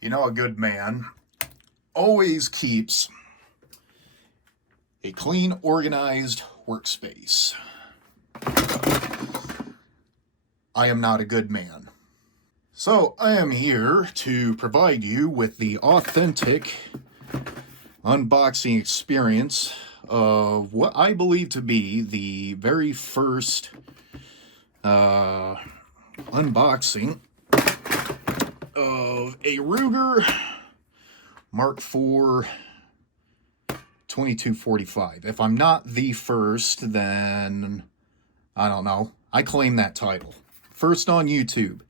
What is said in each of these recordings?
You know, a good man always keeps a clean, organized workspace. I am not a good man. So I am here to provide you with the authentic unboxing experience of what I believe to be the very first unboxing of a Ruger Mark IV 2245. If I'm not the first, then I don't know. I claim that title. First on YouTube.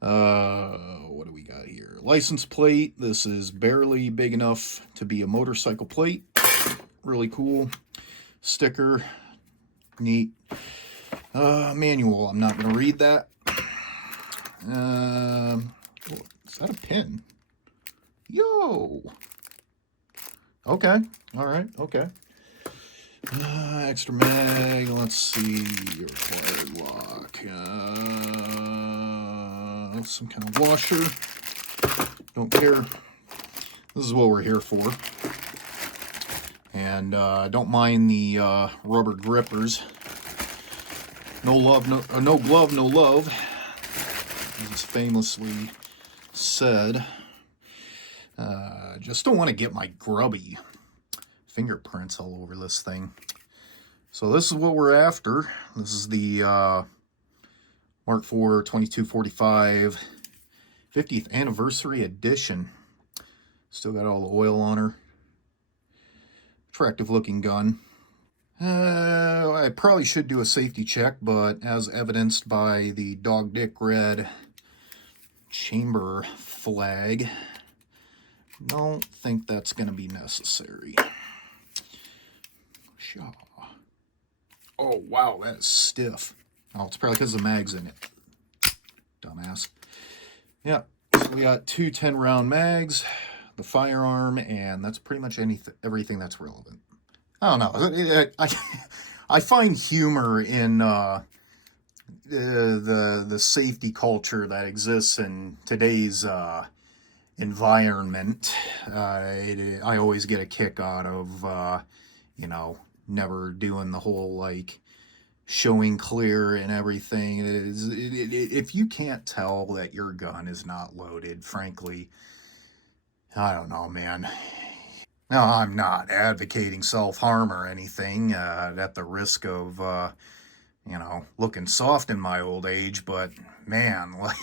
What do we got here? License plate. This is barely big enough to be a motorcycle plate. Really cool. Sticker. Neat. Manual. I'm not going to read that. Is that a pin? Yo! Okay. Alright. Okay. Extra mag. Let's see. Required lock. Some kind of washer. Don't care. This is what we're here for. And don't mind the rubber grippers. No love, no glove, no love. As it's famously said. Just don't want to get my grubby fingerprints all over this thing. So this is what we're after. This is the Mark IV 2245 50th anniversary edition. Still got all the oil on her. Attractive looking gun. I probably should do a safety check, but as evidenced by the dog dick red chamber flag, don't think that's going to be necessary. Shaw. Oh, wow, that is stiff. Oh, it's probably because the mag's in it. Dumbass. Yeah, so we got two 10-round mags, the firearm, and that's pretty much everything that's relevant. I don't know. I find humor in the safety culture that exists in today's environment. I always get a kick out of, never doing the whole, like, showing clear and everything. If you can't tell that your gun is not loaded, frankly, I don't know, man. Now, I'm not advocating self-harm or anything at the risk of, looking soft in my old age, but, man, like,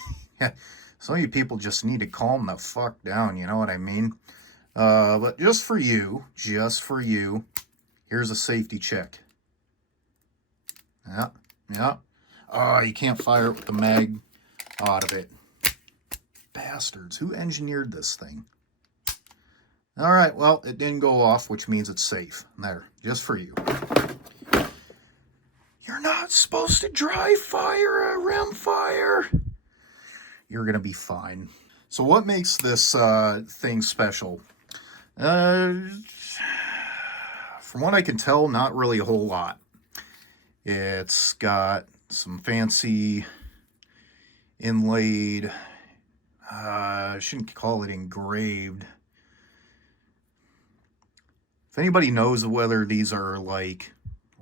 some of you people just need to calm the fuck down, you know what I mean? But just for you, here's a safety check. Yeah. Oh, you can't fire it with the mag out of it. Bastards. Who engineered this thing? All right, well, it didn't go off, which means it's safe. There, just for you. You're not supposed to dry fire a rimfire. You're going to be fine. So what makes this thing special? From what I can tell, not really a whole lot. It's got some fancy inlaid, I shouldn't call it engraved. If anybody knows whether these are like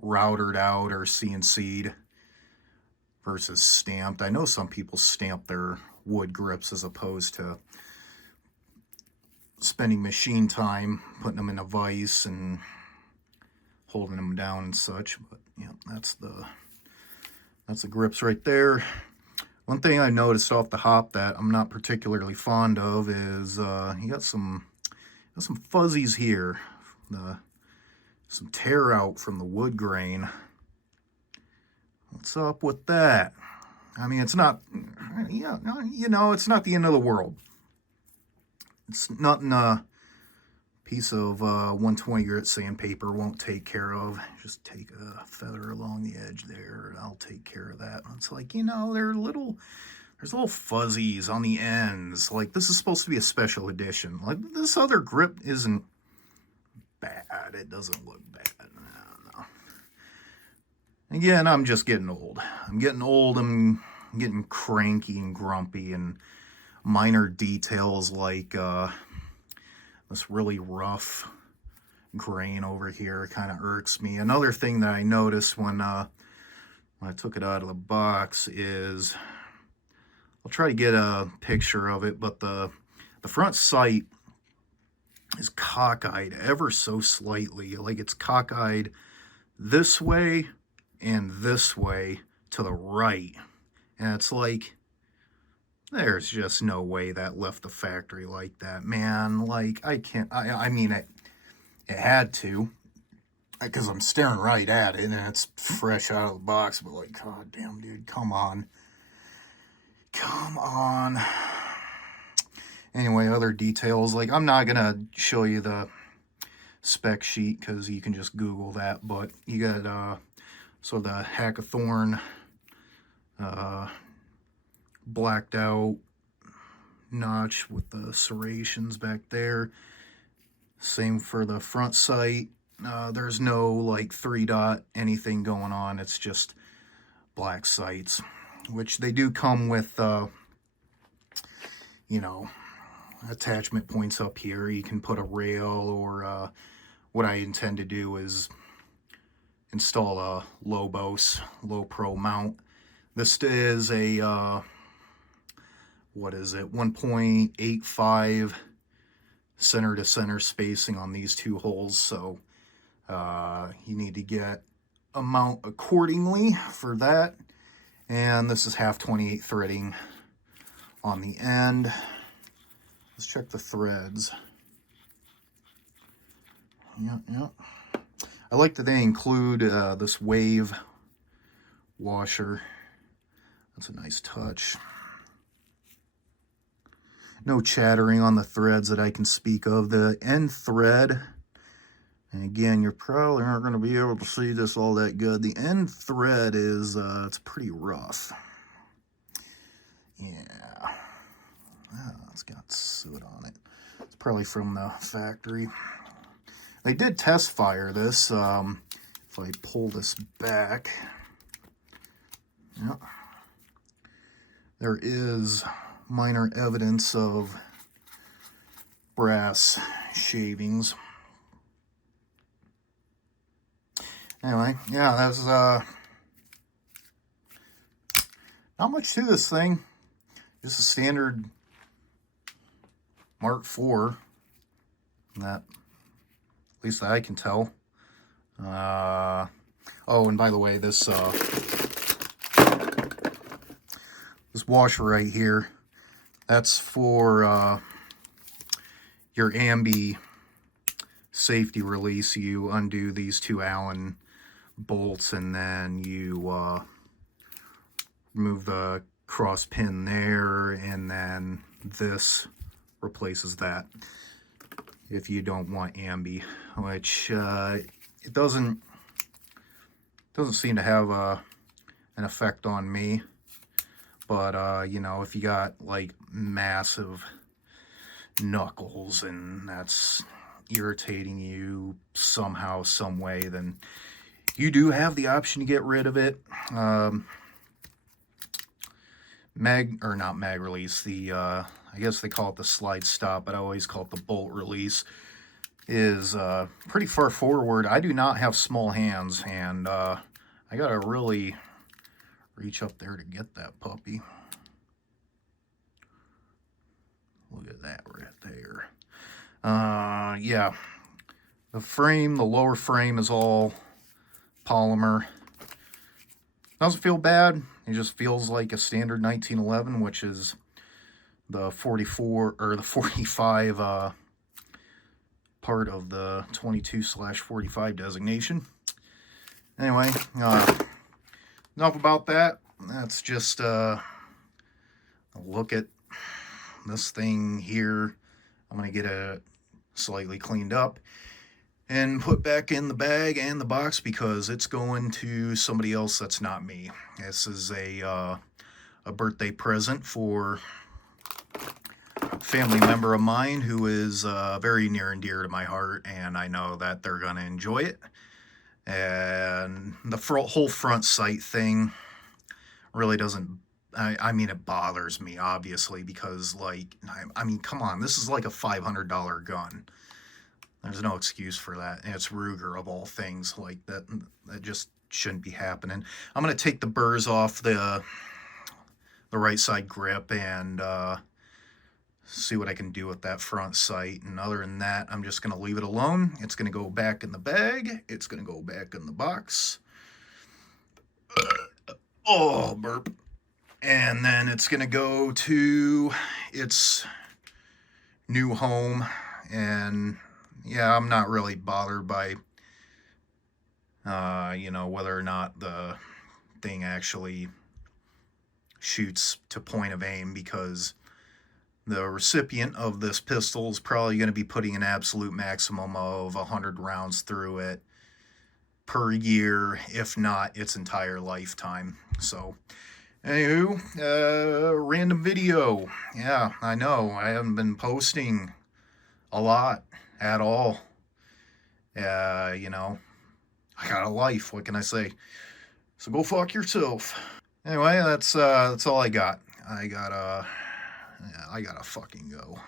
routered out or CNC'd versus stamped, I know some people stamp their wood grips as opposed to spending machine time putting them in a vise and holding them down and such. But yeah, that's the grips right there. One thing I noticed off the hop that I'm not particularly fond of is you got some fuzzies here, some tear out from the wood grain. What's up with that? I mean, it's not, it's not the end of the world. It's nothing a piece of 120 grit sandpaper won't take care of. Just take a feather along the edge there, and I'll take care of that. It's like, there's little fuzzies on the ends. Like, this is supposed to be a special edition. Like, this other grip isn't bad. It doesn't look bad. I don't know. Again, I'm just getting old. I'm getting cranky and grumpy, and minor details like this really rough grain over here kind of irks me. Another thing that I noticed when I took it out of the box is, I'll try to get a picture of it, but the front sight is cockeyed ever so slightly. Like it's cockeyed this way and this way to the right. And it's like, there's just no way that left the factory like that, man. Like, I mean, it had to, because I'm staring right at it and it's fresh out of the box, but like, god damn, dude, come on. Come on. Anyway, other details, like, I'm not gonna show you the spec sheet because you can just Google that, but you got, so the Hackathorn, blacked out notch with the serrations back there. Same for the front sight. There's no like 3-dot anything going on. It's just black sights, which they do come with, you know, attachment points up here. You can put a rail, or what I intend to do is install a Lobos Low Pro mount. This is a what is it, 1.85 center to center spacing on these two holes, so you need to get a mount accordingly for that. And this is half 28 threading on the end. Let's check the threads. Yep. I like that they include this wave washer. That's a nice touch. No chattering on the threads that I can speak of. The end thread, and again, you're probably aren't going to be able to see this all that good. The end thread is, it's pretty rough. Yeah. Oh, it's got soot on it. It's probably from the factory. They did test fire this. If I pull this back, yep, there is minor evidence of brass shavings. Anyway, yeah, that's not much to this thing. Just a standard Mark IV, that, at least that I can tell. Oh, and by the way, this this washer right here, that's for your ambi safety release. You undo these two Allen bolts, and then you remove the cross pin there, and then this replaces that if you don't want ambi, which it doesn't seem to have an effect on me. But you know, if you got like massive knuckles and that's irritating you somehow, some way, then you do have the option to get rid of it. Not mag release, the I guess they call it the slide stop, but I always call it the bolt release, is pretty far forward. I do not have small hands, and I gotta really reach up there to get that puppy. Look at that right there. Yeah, the frame, the lower frame is all polymer. Doesn't feel bad. It just feels like a standard 1911, which is the 44 or the 45 part of the 22/45 designation. Anyway, enough about that. That's just a look at this thing here. I'm going to get it slightly cleaned up and put back in the bag and the box, because it's going to somebody else that's not me. This is a birthday present for a family member of mine who is very near and dear to my heart, and I know that they're going to enjoy it. And the whole front sight thing really doesn't I mean, it bothers me, obviously, because, like, I mean, come on, this is like a $500 gun. There's no excuse for that. And it's Ruger, of all things. Like, that just shouldn't be happening. I'm going to take the burrs off the right side grip and see what I can do with that front sight. And other than that, I'm just going to leave it alone. It's going to go back in the bag. It's going to go back in the box. Oh, burp. And then it's going to go to its new home. And yeah, I'm not really bothered by, you know, whether or not the thing actually shoots to point of aim, because the recipient of this pistol is probably going to be putting an absolute maximum of 100 rounds through it per year, if not its entire lifetime. So, anywho, random video. Yeah, I know, I haven't been posting a lot at all. You know, I got a life, what can I say? So go fuck yourself. Anyway, that's all I got. I gotta fucking go.